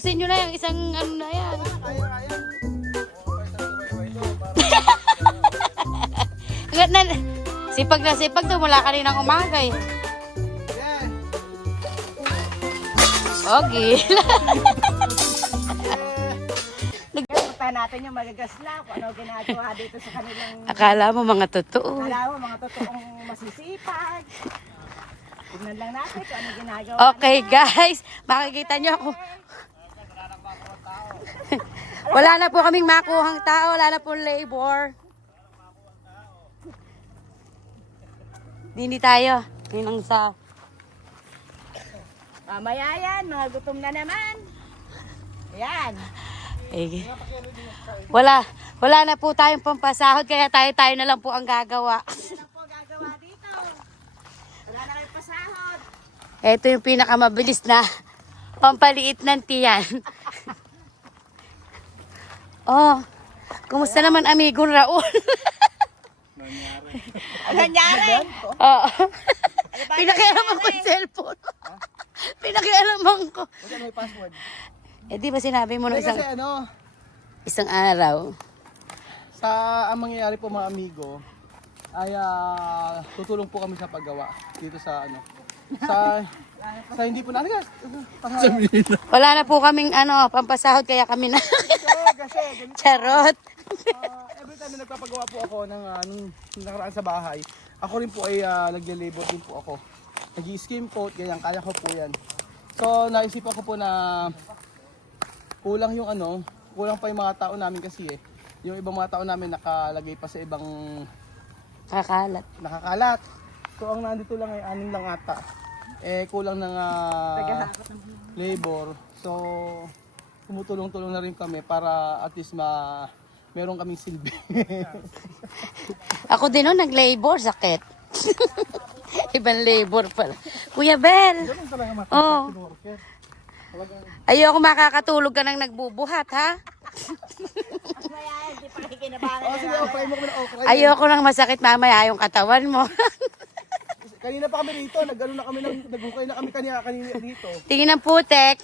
tapusin nyo na yung isang ano na yan. Hanggat na, sipag na sipag to mula kaninang umaga eh. Okay. Puntahan natin yung magagasla kung ano ginagawa dito sa kanilang... Akala mo mga totoo. Akala mo mga totoong masisipag. Tignan lang natin kung ano ginagawa. Okay guys, makikita nyo ako. Wala na po kaming makuhang tao, wala na po labor. Hindi tayo. Yun sa... Mamaya yan, mga gutom na naman. Ayan. Eh, wala na po tayong pampasahod, kaya tayo na lang po ang gagawa. Ano lang po gagawa dito? Wala na kayong pasahod. Ito yung pinakamabilis na pampaliit ng tiyan. Oh, kumusta naman amigong Raul? Ano nangyari? Oo. Pinakialaman ko yung cellphone. Pinakialaman ko. Kasi may password. Eh di ba sinabi mo nung Kasi ano, isang araw? sa ang mangyayari po mga amigo, ay tutulong po kami sa paggawa dito sa ano. Sa hindi po natin. Sabihin Wala na po kaming pampasahod, kaya kami na. kasi Charot. every time na nagpapagawa po ako ng nung nakaraan sa bahay, ako rin po ay nagle-labor din po ako. Nag-i-skim coat, ganyan, kaya ko po yan. So naisipan ko po na kulang yung kulang pa yung mga tao namin kasi eh. Yung ibang mga tao namin nakalagay pa sa ibang Kakalat. nakakalat. So ang nandito lang ay 6 lang ata. Eh kulang ng labor. So tumutulong-tulong na rin kami para at least meron kaming silbi. Ako din nag-labor, sakit. Ibang labor pala. Kuya Bel. Ganun talaga Oh. worker. Ayoko makakatulog ka nang nagbubuhat, ha? Mamaya yan, di pa kikinabangan Oh, sige, okay mo kami na okay. Ayoko nang masakit mamaya yung katawan mo. Kanina pa kami rito, naghukay na kami kanina dito. Tingin ng putik.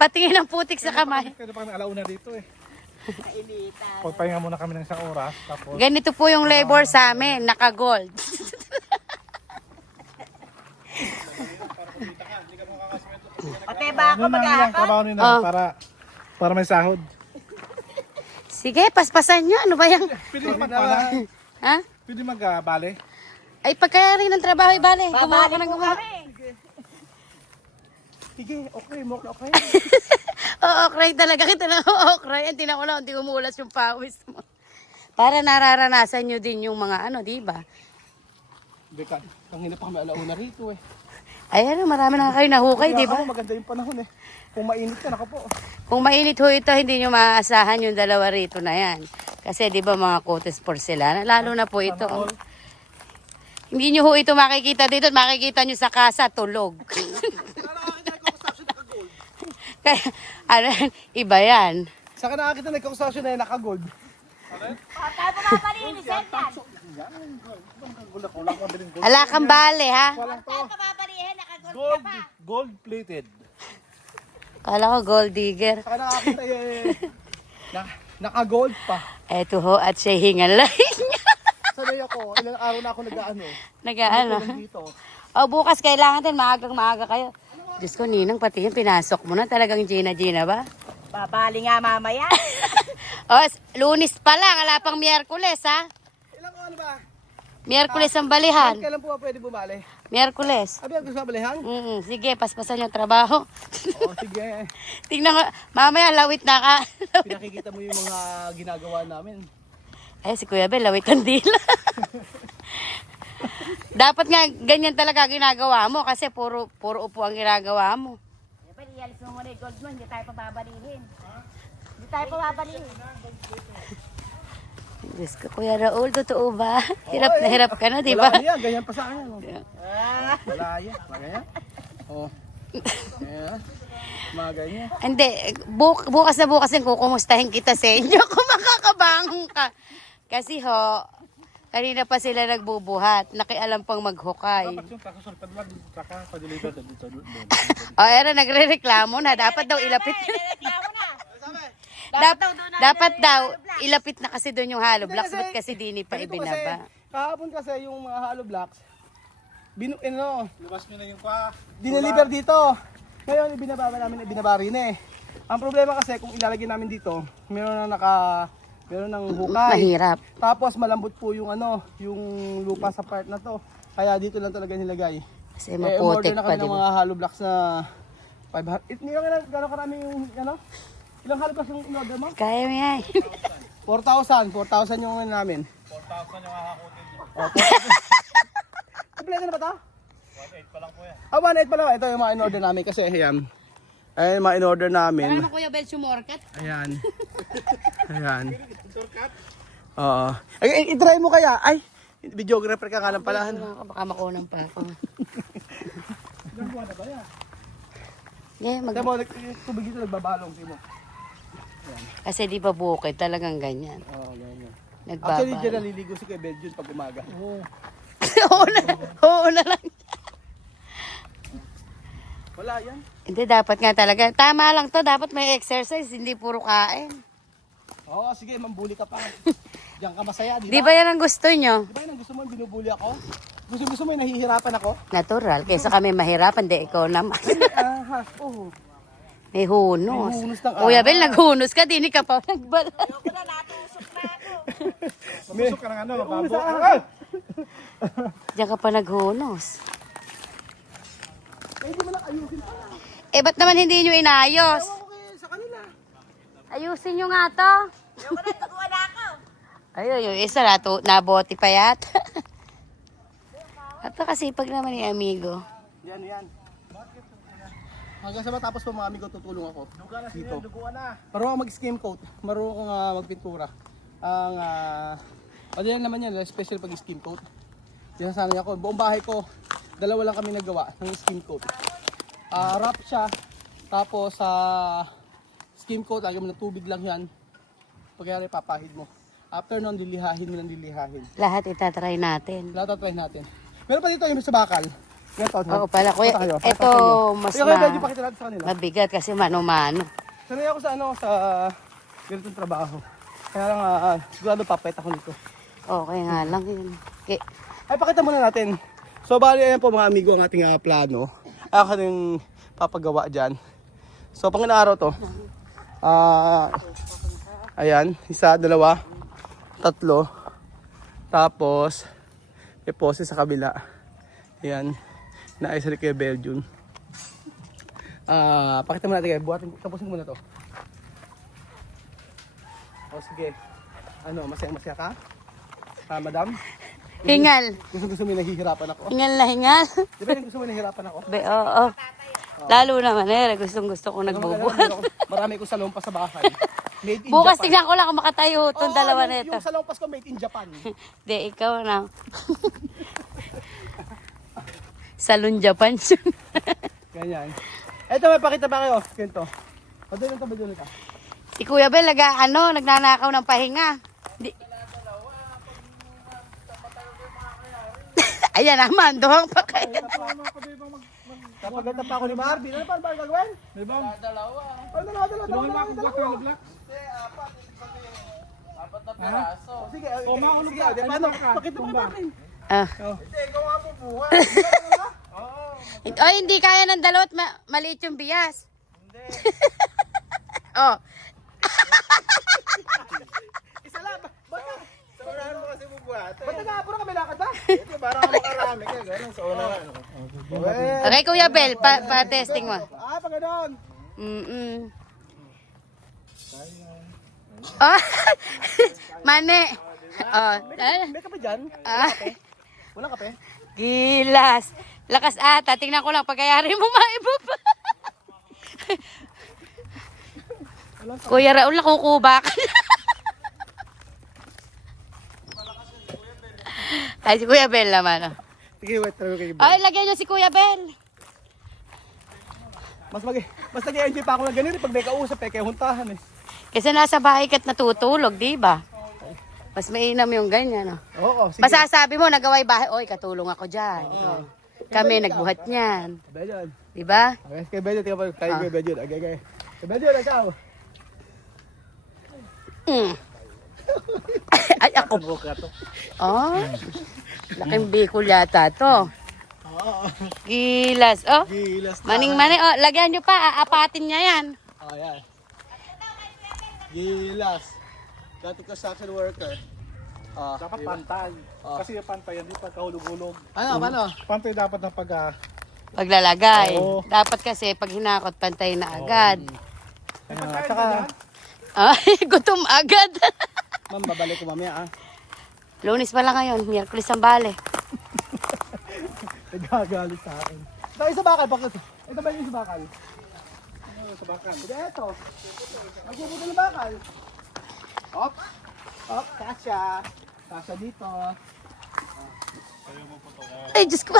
Patingin ng putik sa kamay. Kaya pa kami alauna dito eh. Kainitan. Pagpahinga muna kami ng isang oras. Tapos, Ganito po yung labor sa amin, naka-gold. Okay ba ako yun lang yung mag-aakot? trabaho nila Oh. para may sahod. Sige, paspasan nyo. Ano ba yan? Pwede magpala. Ha? Pwede magbale. Ay, pagkaya rin ng trabaho, ibale. Gumawa ka Babalik ng po gumawa. kami. Sige, okay mo, okay. Oo, cry talaga kita na. Oo, cry. Ang tinan ko lang, hindi umuulas yung pawis mo. Para nararanasan nyo din yung mga di ba? Beka, kanina pa kami alauna rito eh. Ay, marami na kayo nahukay, di ba? Ako, maganda yung panahon eh. Kung mainit ka, naka po. Kung mainit ho ito, hindi nyo maaasahan yung dalawa rito na yan. Kasi di ba mga coated porcelana, lalo na po ito. Hindi nyo ho ito makikita dito, makikita nyo sa kasa, tulog. Kaya, iba yan. Saka nakakita nagkakusasyon na naka-gold. Tayo pumapalinis yan yan. Ala kang bale, ha? Tayo pumapalihin, nakagod ka Gold, pa. gold plated. Kala ko gold digger. Saka nakakita naka-gold pa. Eto ho, at siya hingalay. Sanay ako, ilang araw na ako Nag-ano? dito. O, bukas kailangan din, maaga kayo. Diyos ko, Ninang, pati yung pinasok mo na. Talagang Gina ba? Babali nga mamaya. O, Lunes pa lang, wala pang Miyerkules, ha? Ilang ano ba? Miyerkules ang balihan. Kailan po ba pwede bumali? Miyerkules. Abi, gusto ba balihan? Sige, paspasan yung trabaho. Oo, sige. Tingnan ko, mamaya lawit na ka. Pinakikita mo yung mga ginagawa namin. Ay, si Kuya Bel, lawit ang dila. Dapat nga, ganyan talaga ginagawa mo kasi puro upo ang ginagawa mo. Siyempre, ialis mo muna yung gold mo, hindi tayo pababalihin. Hindi tayo pababalihin. Diyos ko, Kuya Raul, totoo ba? Hirap ka na, di ba? Wala yan, ganyan pa sa akin. Wala yan, ganyan. Oh. Ayan. Mga ganyan. Hindi, bukas yung kukumustahin kita sa inyo kung makakabangon ka. Kasi ho, Kanina pa sila nagbubuhat. Nakialam pang maghukay. Dapat yung kasusultad lang, saka pa-deliver dito doon. O, era nagre-reklamo na. Dapat daw ilapit. Reklamo na. Dapat daw ilapit na kasi doon yung hollow blocks. Ba't kasi dini pa Ganito ibinaba? Kasi, kahapon kasi yung mga hollow blocks, Lumas nyo na yung kwa. dineliver dito. Ngayon, ibinababa namin, ibinaba rin eh. Ang problema kasi, kung ilalagay namin dito, meron ng hukay. Mahirap. Tapos malambot po yung yung lupa sa part na to. Kaya dito lang talaga nilagay. Kasi Umorder maputik na pa, kami di ng ba? mga hollow blocks na 500. Hindi ko gano'n karami yung ilang hollow blocks yung in-order mo? Kaya mo yan. 4,000 yung namin. 4,000 yung hahakutin nyo. Kompleto na ba ito? 1,800 pa lang po yan. 1,800 pa lang. Ito yung mga in-order namin kasi ayan. Ayan yung mga in-order namin. Parang Kuya Bel sumorkat. Ayan. Ayan. Oo. Ay, i-try mo kaya. Ay, videographer ka nga lang pala. Baka makunang pa ako. Yeah, Tignan mo, tubig dito nagbabalong. Tignan mo. Kasi di ba bukid talagang ganyan. Oo, ganyan. Nagbaba. Actually, dyan naliligo si Kuya Belgium pag umaga. Oo na lang. Wala yan. Hindi, dapat nga talaga. Tama lang to. Dapat may exercise, hindi puro kain. Oo, sige, mambuli ka pa. Diyan ka masaya, di Di ba? ba yan ang gusto nyo? Di ba yun ang gusto mo, binubuli ako? Gusto mo yung nahihirapan ako? Natural. Kaysa kami mahirapan, di ikaw naman. Ahas, oo. May hunos. May hunos ng Kuya ahas. Bel, naghunos ka. Di ka pa nagbalat. Ako na, natusok na ako. Matusok ka ng ano, mababo. Diyan ka pa naghunos. Eh, di mo lang ayusin pa. Eh, ba't naman hindi nyo inayos? Ewan ko kayo sa kanila. Ayusin nyo nga to. Ayoko na, tutuwa na ako. Ayun, yung isa naboti pa yata. At kasipag naman ni amigo. Yan. Hanggang sa matapos po mga amigo, tutulong ako. Dito. Duguan na. Marunong mag-skim coat. Marunong akong magpintura. Ang, yan naman yan, special pag skim coat. Sinasanay ako. Buong bahay ko, dalawa lang kami nagawa ng skim coat. Wrap siya. Tapos, skim coat, lagyan mo ng tubig lang yan. Pagkayari, papahid mo. After nun, dilihahin mo ng dilihahin. Lahat itatry natin. Lahat try natin. Meron pa dito yung sa bakal. Ganito. Oo pala, kuya. Pakita kayo, Ito, pakita sa inyo. mas Kuya, kayo, medyo pakita natin sa kanila. mabigat kasi mano-mano. Sanay ako sa ganitong trabaho. Kaya lang, sigurado papet ako nito. Okay nga lang yun. Okay. Ay, pakita muna natin. So, bali, ayan po mga amigo ang ating plano. Ako yung papagawa dyan. So, pang araw to. Ayan, isa, dalawa, tatlo. Tapos, ipose sa kabila. Ayan, naayos rin kay Belgium. Pakita muna natin kayo. Tapusin muna to. O, sige. Ano, masaya ka? Madam? Hingal. Gusto mo yung nahihirapan ako? Hingal na hingal. Di ba yung gusto mo yung nahihirapan ako? Be, oo. Lalo naman gusto ko nagbubuhat. Marami ko salon pa sa bahay. Made in Bukas Japan. tignan ko lang kung makatayo itong Oo, dalawa yung- na ito. Yung salon pas ko made in Japan. Di, ikaw na. Salon Japan. Ganyan. Eto, may pakita pa kayo. Ganito. Padulan ka, padulan ka. Si Kuya Bel, nagnanakaw ng pahinga. Di... Ayan naman, dohang pa kayo. Kapaganda pa ako ni Marvin. Ano pa ba gagawin? May bang? Dalawa. Tulungan mo ako bukas ng black. Sige, maulog sige. ka. Di, paano? Pakita mo kay Marvin. Ah. Hindi, ikaw nga po buhay. Oh, hindi kaya ng dalawat, maliit yung bias. Hindi. Oh, Isa lang. Ba't Saurahan mo kasi bubuhat. nag-aapuro kami lakad ba? Ito parang makarami ka. Ganun sa una nga. okay Kuya Bel, pa-testing mo. Pag gano'n. Oh, mane. Oh, May kape dyan? ah, Walang kape? gilas. Lakas ata, tingnan ko lang pagkayari mo maibaba. Kuya Raul, nakukuba ka na. Ay, si Kuya Bel naman. Oh. Sige, wait. Talaga kayo. Ay, lagyan niyo si Kuya Bel. Mas nag-enjoy pa ako ng ganito pag may kausap kaya huntahan eh. Kasi nasa bahay ka't natutulog, di ba? Mas mainam yung ganyan. Oh. Oo, sige. Masasabi mo, nagaway bahay. Oy, katulong ako dyan. Oh. Kami nagbuhat niyan. Bedyon. Diba? Okay, kay Bedyon. Tingnan pa. Kay Bedyon. Okay. Kay Bedyon, ikaw. Mm. Ay, ako. Oh, laking bikol yata to. Oo. Gilas. Oh, Gilas na. maning-maning. Oh, lagyan nyo pa. Aapatin niya yan. Oh, yan. Gilas. Dati construction worker. Ah, Dapat diba? pantay. Kasi yung pantay, hindi pa kahulog-hulog. Ano, paano? Pantay dapat ng Paglalagay. Oo. Dapat kasi pag hinakot, pantay na agad. At saka, Ay, gutom agad. ma'am, babalik ko mamaya ah. Lunes pa lang ngayon. Miyerkules ang bale. Nagagalit sa akin. Ito, isa bakal. Bakit? Ito ba yung isa bakal? Ano sa bakal? Hindi, ito. Magpupunta ng bakal. Op. Op, kasya. Kasya dito. Ay, Diyos ko.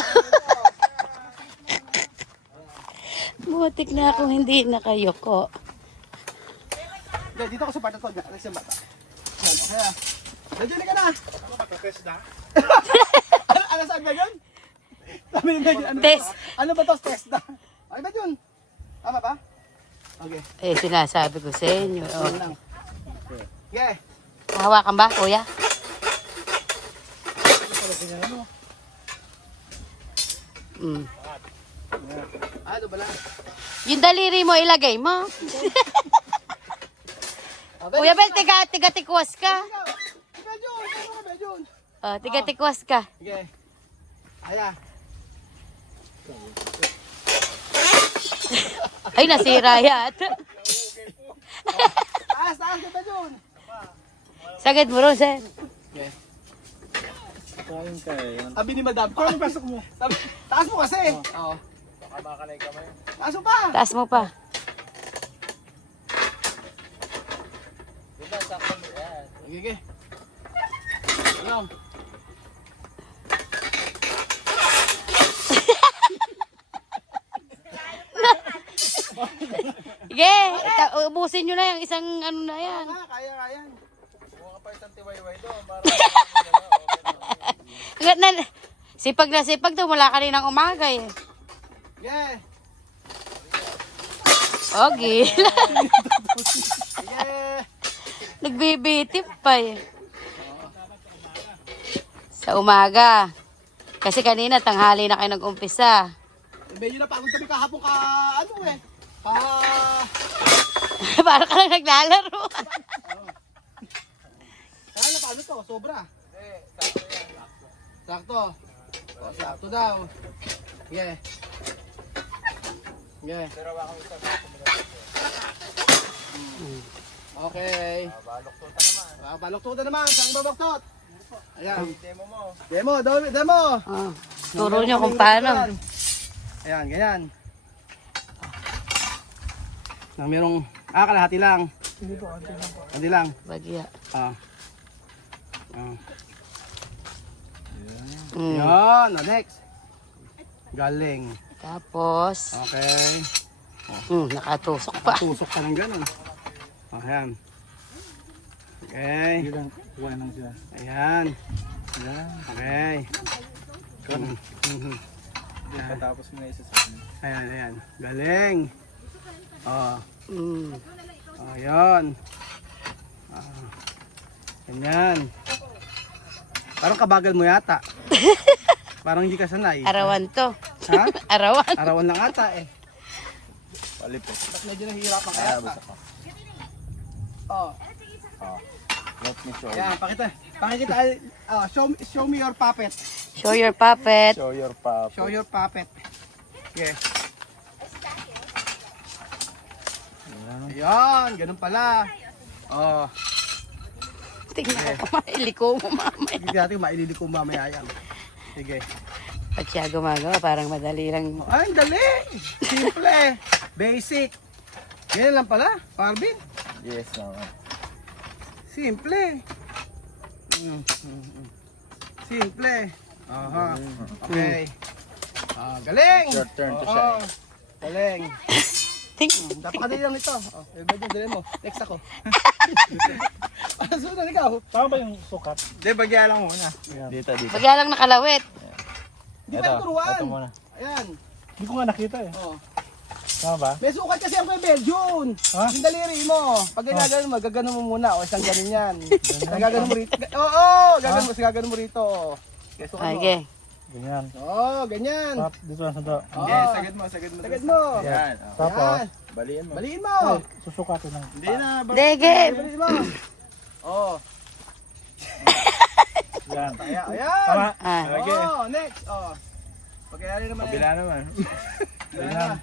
Butik na ako hindi nakayoko. Hindi, dito ako sa part na to. Ano sa bata? Yan, okay ah. Medyo ka na. Patates na. Ano saan ba yun? Sabi ni Medyo, ano Test. Ano ba to? Test na. Ay ba yun? Tama ba? Okay. Eh, sinasabi ko sa inyo. Oh. Yan lang. Okay. Hawakan ba, kuya? Mm. Ano ba lang? Yung daliri mo, ilagay mo. Kuya Bel, tiga-tikwas ka. Medyo, ano ka medyo? Oh, tiga-tikwas ka. Okay. Aya. Ay, nasira yata. Taas ka medyo. Sagad mo ron, sir. Okay. Kain ka eh. Sabi ni Madam. Paano pasok mo? Sabi, taas mo kasi. Oo. Baka makalay ka mo. Taas mo pa. Taas mo pa. Okay, okay. Ano? Sige, ubusin nyo na yung isang ano na yan. Kaya. Buka pa isang tiwayway doon. Para Hanggat na, sipag na sipag to, mula kaninang umaga eh. Okay. Okay. Sige. Nagbibitip pa eh. Sa umaga. Kasi kanina, tanghali na kayo nag-umpisa. Medyo napagod kami kahapon ka, ano eh. Para ka lang naglalaro. Ano paano to? Sobra. Sakto. O, sakto daw. Yeah. Yeah. Okay. Baloktutan naman. Saan babaktot? Ayan. demo mo. Demo. Oh, turo nyo kung paano. Ayan, ganyan. Nang merong, kalahati lang. Hindi lang. Bagya. Ah. Mm. Yan, next. Galing. Tapos, Okay. nakatusok pa. Tusok ka ng ganun. Ayan. Okay. Ilang kuha nang siya. Ayan. Yan. Okay. Pagkatapos mo na isa sa akin. Ayan. Galing. Oh. Mm. Ayan. Ganyan. Parang kabagal mo yata. Parang hindi ka sanay. Arawan to. Ha? Arawan. Arawan lang ata eh. Palipos. Ba't medyo nahihirapan ka yata? Oh. Let me show Ayan, pakikita. Show me your puppet. Show your puppet. Show your pop. Show your puppet. Okay. Ayan, ganun pala. Oh, Tingnan ko, mailiko mo mamaya. hindi natin mailili ko mamaya yan. Sige. Pag siya gumagawa, parang madali lang. Ay, dali. Simple. Basic. Ganyan lang pala, Parvin. Yes, naman. Simple. Simple. Aha. Okay. Galing. Your turn to Oo. shine. Galing. Ting. Napakadali lang ito. Oh, medyo dali mo. Next ako. Sunod ikaw. Tama ba yung sukat? Hindi, bagya lang muna. Dito, dito. Bagya lang nakalawit. Hindi pa turuan. Ito muna. Ayan. Hindi ko nga nakita eh. Oh. Tama ba? May sukat kasi ang Kuya Belgian. Ha? Yung daliri mo. Pag ginagano mo, gagano mo muna. O, isang ganun yan. Gagano mo rito. Oo, gagano mo rito. Okay, sukat mo. Okay. Ganyan. Oo, ganyan. Tap, dito na sa do. Hindi, sagad mo, sagad mo. Tagad mo. Yan. Tapos, Yan. Baliin mo. Baliin mo. ay, susukatin ng... Hindi na. Dege. Baliin mo. Oo. Yan. Ayan. Tama. Ah. Oo, next. Oo. Pagkayari naman. Kabila naman. Ayan.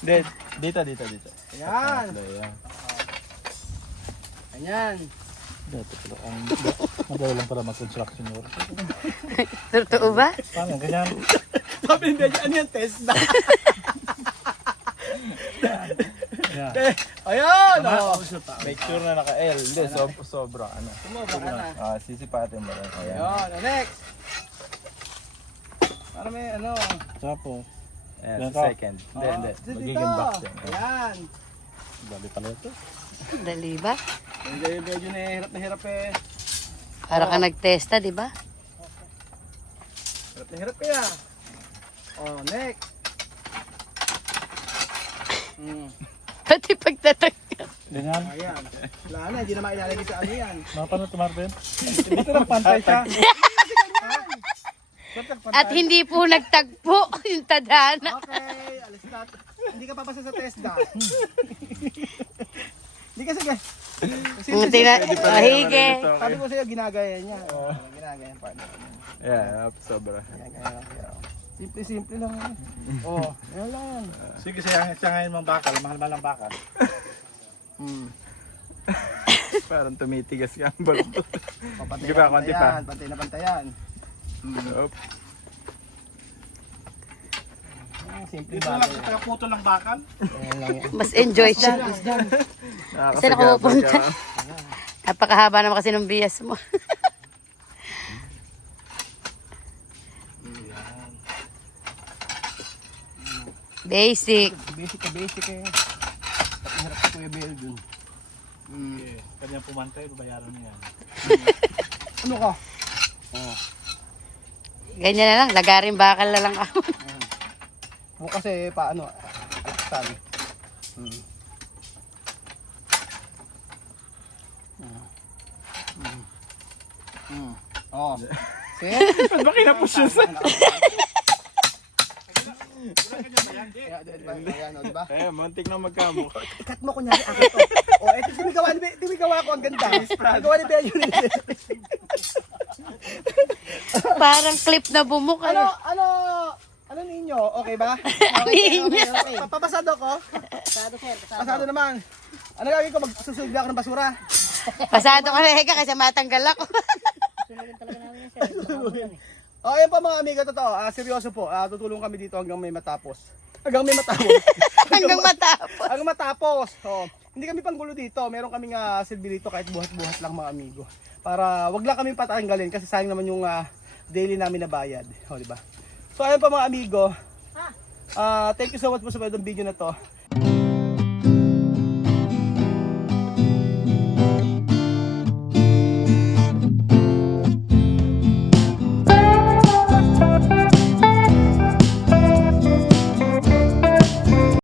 Hindi, dito, dito, dito. Ayan. Ayan. Ayan. Dito pala. Madali lang pala mag-construction work. Totoo ba? Paano? Ganyan. Sabi hindi, ano yan, test na. Yan. Ayan. Oo. Make sure na naka-L. Hindi, sobra. Ano? Sumobra ka na. Sisipatin mo lang. Ayan. Ayan. Next. Para may ano. Tapos, Ayan, Yan sa ka. second. Hindi, hindi. Dito. Magiging box din. Ayan. dali pala ito. Dali ba? Medyo na hirap eh. Para ka nagtesta, di ba? Hirap kaya. Oh, next. Pati pagtatagyan. Ganyan. Ayan. Wala na, hindi na mailalagay sa ano yan. Napanood to Marvin? Dito lang pantay siya. At hindi po nagtagpo yung tadhana. Okay, alis na. Hindi ka papasa sa test da. Hindi kasi Mahige. sabi ko sa'yo, ginagaya niya. Ginagaya pa. Yeah, sobra. Simple lang. Oh, yan lang. Sige, siyangayin mong bakal. Mahal-mahal ang bakal. Parang tumitigas ka ang balot. Papantay Sige pa, konti pa. Pantay na pantayan. Oop. Simple Dito lang sa taga-puto ng bakal. Yan lang yan. Mas enjoy siya. Saan ako pupunta? Napakahaba naman kasi ng bias mo. Basic. Basic eh. Hirap ko Kuya Belgian. Okay. Kanyang pumantay, babayaran niya. Ano ka? Ganyan na lang. Lagarin bakal na lang ako. Ako kasi paano? Sabi. Oh. See? Ba't kinapush yun sa? Ayan, o, diba? Eh, muntik na magkamukha. Ikat mo kunyari ako to. O, eto timigawa ko ang ganda. Timigawa ni Bea yun. Parang clip na bumukay. Ano ninyo? Okay ba? Okay. Papasado ko? Pasado naman. Ano gagawin ko? Magsusulig ako ng basura. Pasado ka na Heka kasi matanggal ako. O, ayan pa mga amiga, totoo. Seryoso po. Tutulong kami dito hanggang may matapos. Hanggang matapos. So, hindi kami panggulo dito. Meron kaming silbi dito kahit buhat-buhat lang mga amigo. Para wag lang kami patanggalin kasi sayang naman yung daily namin na bayad. O, diba? So, ayan pa mga amigo. Thank you so much po sa video na to.